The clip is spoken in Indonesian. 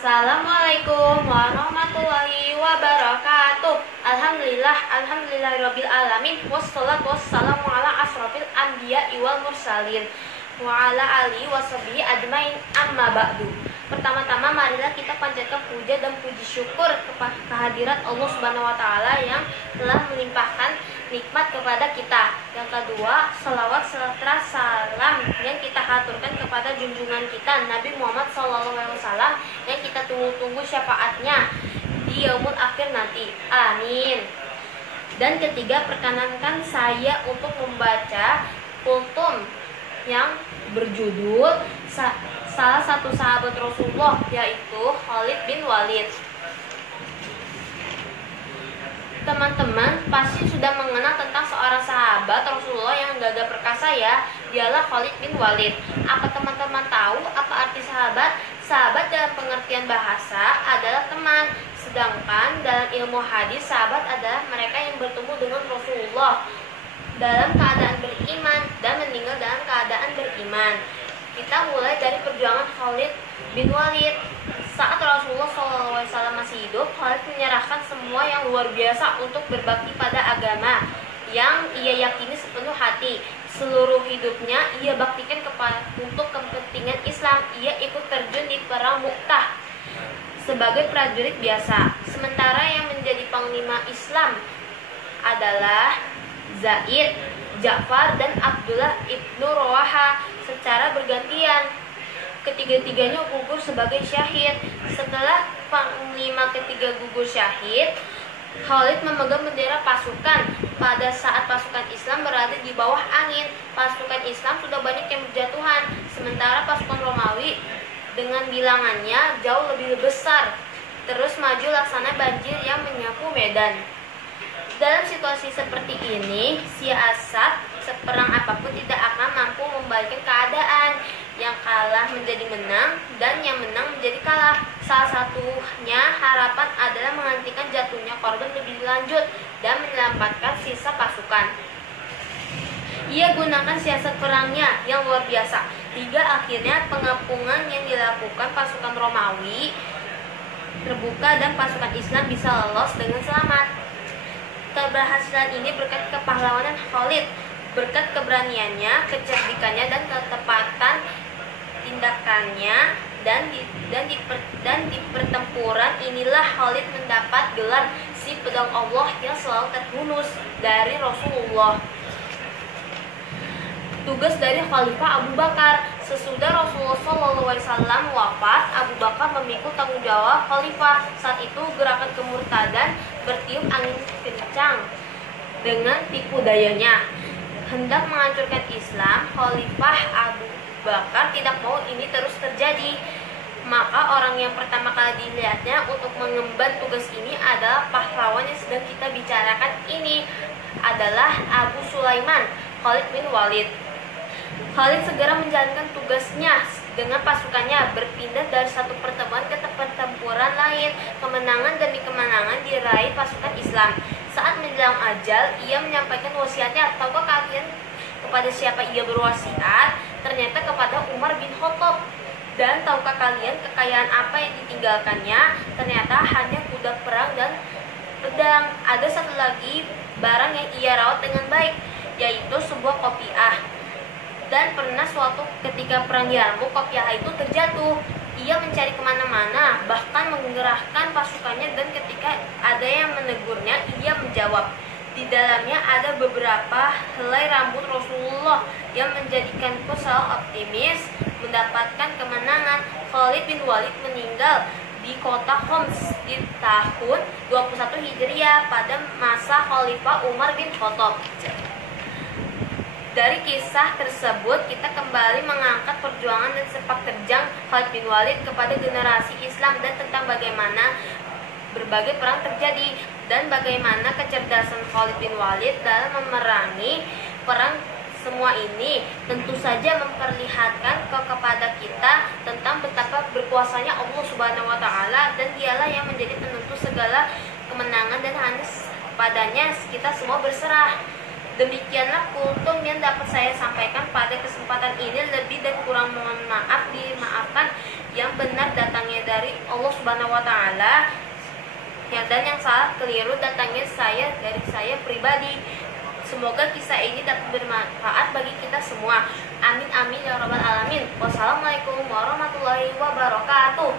Assalamualaikum warahmatullahi wabarakatuh. Alhamdulillahirabbil alamin. Wassalatu wassalamu ala asrofil anbiya wal mursalin wa ala alihi washabihi ajmain, amma ba'du. Pertama-tama marilah kita panjatkan puja dan puji syukur kepada kehadirat Allah Subhanahu wa taala yang telah melimpahkan nikmat kepada kita. Yang kedua, salawat serta salam yang kita haturkan kepada junjungan kita Nabi Muhammad SAW yang kita tunggu-tunggu syafaatnya di yaumul akhir nanti. Amin. Dan ketiga, perkenankan saya untuk membaca kultum yang berjudul salah satu sahabat Rasulullah, yaitu Khalid bin Walid. Teman-teman pasti sudah mengenal tentang seorang sahabat Rasulullah yang gagah perkasa, ya, dialah Khalid bin Walid. Apa teman-teman tahu apa arti sahabat? Sahabat dalam pengertian bahasa adalah teman, sedangkan dalam ilmu hadis sahabat adalah mereka yang bertemu dengan Rasulullah dalam keadaan beriman dan meninggal dalam keadaan beriman. Kita mulai dari perjuangan Khalid bin Walid. Saat Rasulullah SAW masih hidup, Khalid menyerahkan semua yang luar biasa untuk berbakti pada agama yang ia yakini sepenuh hati. Seluruh hidupnya ia baktikan untuk kepentingan Islam. Ia ikut terjun di perang Mu'tah sebagai prajurit biasa. Sementara yang menjadi panglima Islam adalah Zaid, Ja'far, dan Abdullah ibnu Rawaha secara bergantian. Ketiga-tiganya gugur sebagai syahid. Setelah panglima ketiga gugur syahid, Khalid memegang bendera pasukan. Pada saat pasukan Islam berada di bawah angin, pasukan Islam sudah banyak yang berjatuhan, sementara pasukan Romawi dengan bilangannya jauh lebih besar terus maju laksana banjir yang menyapu medan. Dalam situasi seperti ini, siasat seperang apapun tidak akan mampu membalikkan keadaan. Yang kalah menjadi menang dan yang menang menjadi kalah. Salah satunya harapan adalah menghentikan jatuhnya korban lebih lanjut dan menyelamatkan sisa pasukan. Ia gunakan siasat perangnya yang luar biasa hingga akhirnya pengepungan yang dilakukan pasukan Romawi terbuka dan pasukan Islam bisa lolos dengan selamat. Keberhasilan ini berkat kepahlawanan Khalid, berkat keberaniannya, kecerdikannya, dan ketepatan tindakannya, dan di pertempuran inilah Khalid mendapat gelar si pedang Allah yang selalu terhunus dari Rasulullah. Tugas dari Khalifah Abu Bakar. Sesudah Rasulullah SAW wafat, Abu Bakar memikul tanggung jawab Khalifah. Saat itu gerakan kemurtadan bertiup angin kencang dengan tipu dayanya, hendak menghancurkan Islam. Khalifah Abu Bakar tidak mau ini terus terjadi. Maka orang yang pertama kali dilihatnya untuk mengemban tugas ini adalah pahlawan yang sedang kita bicarakan ini, adalah Abu Sulaiman, Khalid bin Walid. Khalid segera menjalankan tugasnya dengan pasukannya, berpindah dari satu pertempuran ke pertempuran lain. Kemenangan demi kemenangan diraih pasukan Islam. Saat menjelang ajal, ia menyampaikan wasiatnya. Tahukah kalian kepada siapa ia berwasiat? Ternyata kepada Umar bin Khattab. Dan tahukah kalian kekayaan apa yang ditinggalkannya? Ternyata hanya kuda perang dan pedang. Ada satu lagi barang yang ia rawat dengan baik, yaitu sebuah kopiah. Dan pernah suatu ketika perang Yarmuk, kopiah itu terjatuh. Ia mencari kemana-mana, bahkan menggerahkan pasukannya, dan ketika ada yang menegurnya, ia menjawab. Di dalamnya ada beberapa helai rambut Rasulullah yang menjadikanku selalu optimis mendapatkan kemenangan. Khalid bin Walid meninggal di kota Homs di tahun 21 Hijriah pada masa Khalifah Umar bin Khattab. Dari kisah tersebut kita kembali mengangkat perjuangan dan sepak terjang Khalid bin Walid kepada generasi Islam dan tentang bagaimana berbagai perang terjadi dan bagaimana kecerdasan Khalid bin Walid dalam memerangi perang. Semua ini tentu saja memperlihatkan kepada kita tentang betapa berkuasanya Allah Subhanahu wa taala, dan dialah yang menjadi penentu segala kemenangan, dan hanya padanya kita semua berserah. Demikianlah kultum yang dapat saya sampaikan pada kesempatan ini. Lebih dan kurang mohon maaf, dimaafkan. yang benar datangnya dari Allah Subhanahu wa taala, dan yang salah keliru datangnya dari saya pribadi. Semoga kisah ini dapat bermanfaat bagi kita semua. Amin amin ya rabbal alamin. Wassalamualaikum warahmatullahi wabarakatuh.